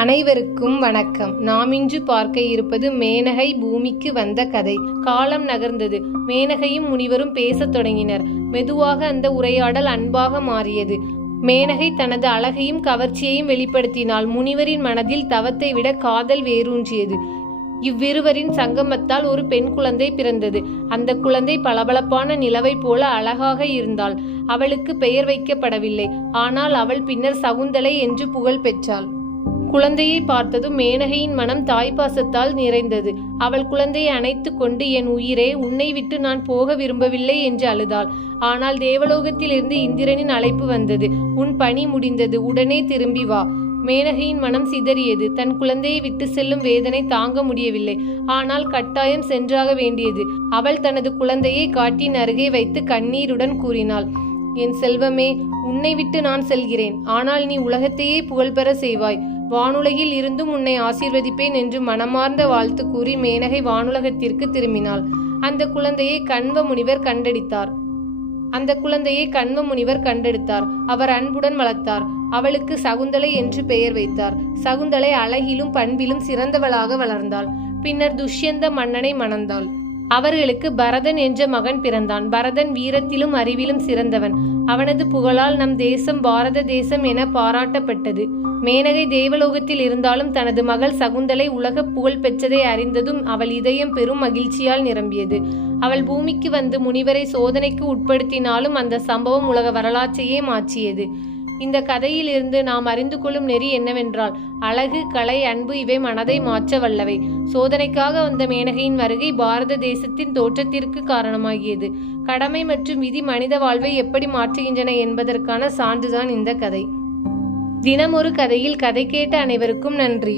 அனைவருக்கும் வணக்கம். நாம் இன்று பார்க்க இருப்பது மேனகை பூமிக்கு வந்த கதை. காலம் நகர்ந்தது. மேனகையும் முனிவரும் பேசத் தொடங்கினர். மெதுவாக அந்த உரையாடல் அன்பாக மாறியது. மேனகை தனது அழகையும் கவர்ச்சியையும் வெளிப்படுத்தினாள். முனிவரின் மனதில் தவத்தை விட காதல் வேரூன்றியது. இவ்விருவரின் சங்கமத்தால் ஒரு பெண் குழந்தை பிறந்தது. அந்த குழந்தை பளபளப்பான நிலவை போல அழகாக இருந்தாள். அவளுக்கு பெயர் வைக்கப்படவில்லை. ஆனால் அவள் பின்னர் சகுந்தலை என்று புகழ் பெற்றாள். குழந்தையை பார்த்ததும் மேனகையின் மனம் தாய்ப்பாசத்தால் நிறைந்தது. அவள் குழந்தையை அணைத்து கொண்டு, என் உயிரே, உன்னை விட்டு நான் போக விரும்பவில்லை என்று அழுதாள். ஆனால் தேவலோகத்திலிருந்து இந்திரனின் அழைப்பு வந்தது. உன் பணி முடிந்தது, உடனே திரும்பி வா. மேனகையின் மனம் சிதறியது. தன் குழந்தையை விட்டு செல்லும் வேதனை தாங்க முடியவில்லை. ஆனால் கட்டாயம் சென்றாக வேண்டியது. அவள் தனது குழந்தையை காட்டின் அருகே வைத்து கண்ணீருடன் கூறினாள், என் செல்வமே, உன்னை விட்டு நான் செல்கிறேன். ஆனால் நீ உலகத்தையே புகழ்பெற செய்வாய். வானுலகில் இருந்தும் உன்னை ஆசீர்வதிப்பேன் என்று மனமார்ந்த வாழ்த்து கூறி மேனகை வானுலகத்திற்கு திரும்பினாள். அந்த குழந்தையை கண்வ முனிவர் கண்டெடுத்தார். அவர் அன்புடன் வளர்த்தார். அவளுக்கு சகுந்தலை என்று பெயர் வைத்தார். சகுந்தலை அழகிலும் பண்பிலும் சிறந்தவளாக வளர்ந்தாள். பின்னர் துஷ்யந்த மன்னனை மணந்தாள். அவர்களுக்கு பரதன் என்ற மகன் பிறந்தான். பரதன் வீரத்திலும் அறிவிலும் சிறந்தவன். அவனது புகழால் நம் தேசம் பாரத தேசம் என பாராட்டப்பட்டது. மேனகை தேவலோகத்தில் இருந்தாலும் தனது மகள் சகுந்தலை உலக புகழ் பெற்றதை அறிந்ததும் அவள் இதயம் பெரும் மகிழ்ச்சியால் நிரம்பியது. அவள் பூமிக்கு வந்து முனிவரை சோதனைக்கு உட்படுத்தினாலும் அந்த சம்பவம் உலக வரலாற்றையே மாற்றியது. இந்த கதையில் இருந்து நாம் அறிந்து கொள்ளும் நெறி என்னவென்றால், அழகு, கலை, அன்பு இவை மனதை மாற்ற வல்லவை. சோதனைக்காக வந்த மேனகையின் வருகை பாரத தேசத்தின் தோற்றத்திற்கு காரணமாகியது. கடமை மற்றும் விதி மனித வாழ்வை எப்படி மாற்றுகின்றன என்பதற்கான சான்றுதான் இந்த கதை. தினம் ஒரு கதையில் கதை கேட்ட அனைவருக்கும் நன்றி.